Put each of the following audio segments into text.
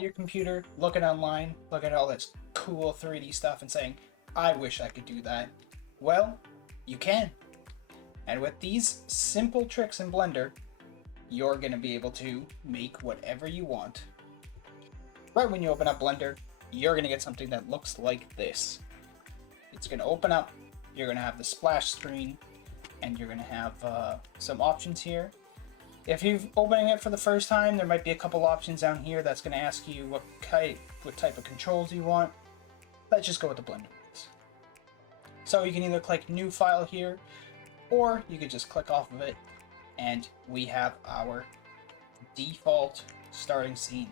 at your computer, looking online, looking at all this cool 3D stuff and saying, I wish I could do that. Well, you can. And with these simple tricks in Blender, you're going to be able to make whatever you want. Right when you open up Blender, you're going to get something that looks like this. It's going to open up, you're going to have the splash screen, and you're going to have some options here. If you're opening it for the first time, there might be a couple options down here that's going to ask you what type of controls you want. Let's just go with the Blender ones. So you can either click New File here, or you could just click off of it, and we have our default starting scene.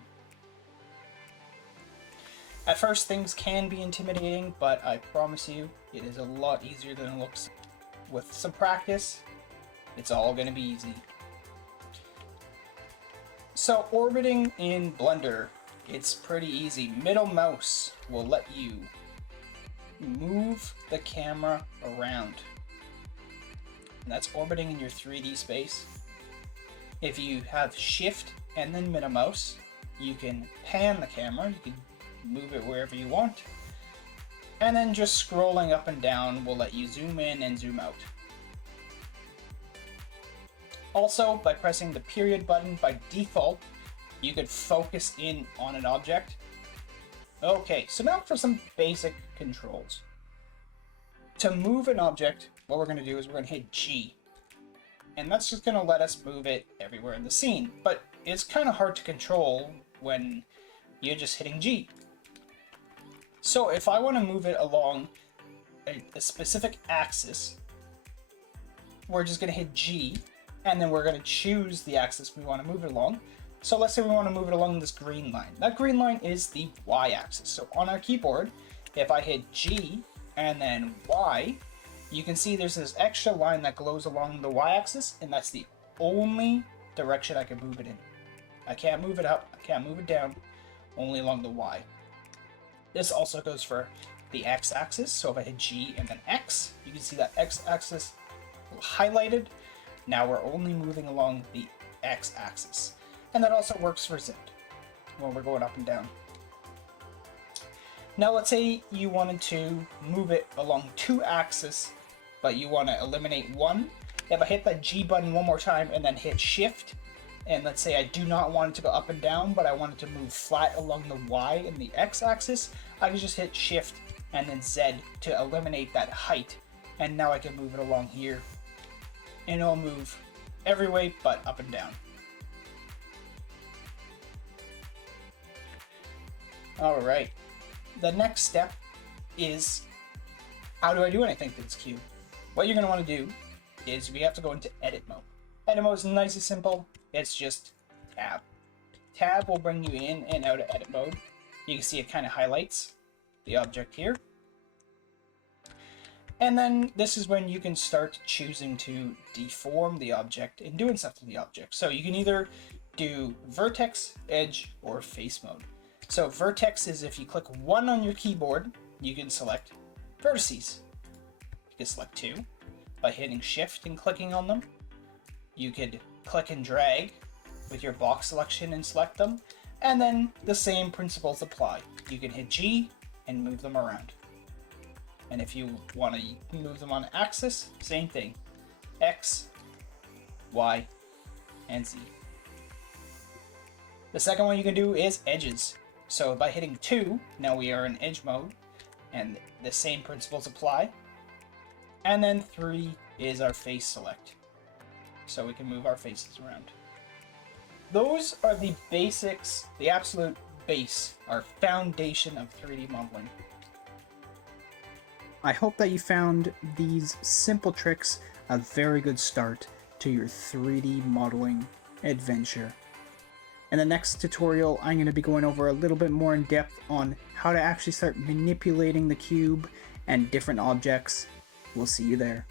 At first, things can be intimidating, but I promise you, it is a lot easier than it looks. With some practice, it's all going to be easy. So orbiting in Blender, it's pretty easy. Middle mouse will let you move the camera around. And that's orbiting in your 3D space. If you have shift and then middle mouse, you can pan the camera, you can move it wherever you want. And then just scrolling up and down will let you zoom in and zoom out. Also, by pressing the period button by default, you could focus in on an object. Okay, so now for some basic controls. To move an object, what we're going to do is we're going to hit G. And that's just going to let us move it everywhere in the scene. But it's kind of hard to control when you're just hitting G. So if I want to move it along a specific axis, we're just going to hit G, and then we're going to choose the axis we want to move it along. So let's say we want to move it along this green line. That green line is the Y-axis. So on our keyboard, if I hit G and then Y, you can see there's this extra line that goes along the Y-axis, and that's the only direction I can move it in. I can't move it up, I can't move it down, only along the Y. This also goes for the X-axis, so if I hit G and then X, you can see that X-axis highlighted. Now we're only moving along the X-axis. And that also works for Z when we're going up and down. Now let's say you wanted to move it along two axes, but you want to eliminate one. If I hit that G button one more time and then hit Shift, and let's say I do not want it to go up and down, but I want it to move flat along the Y and the X axis, I can just hit Shift and then Z to eliminate that height. And now I can move it along here. And it'll move every way but up and down. Alright, the next step is, how do I do anything to this cube? What you're going to want to do is we have to go into edit mode. Edit mode is nice and simple. It's just tab. Tab will bring you in and out of edit mode. You can see it kind of highlights the object here. And then this is when you can start choosing to deform the object and doing stuff to the object. So you can either do vertex, edge, or face mode. So vertex is if you click one on your keyboard, you can select vertices. You can select two by hitting shift and clicking on them. You could click and drag with your box selection and select them. And then the same principles apply. You can hit G and move them around. And if you want to move them on axis, same thing. X, Y, and Z. The second one you can do is edges. So by hitting 2, now we are in edge mode, and the same principles apply. And then 3 is our face select. So we can move our faces around. Those are the basics, the absolute base, our foundation of 3D modeling. I hope that you found these simple tricks a very good start to your 3D modeling adventure. In the next tutorial, I'm going to be going over a little bit more in depth on how to actually start manipulating the cube and different objects. We'll see you there.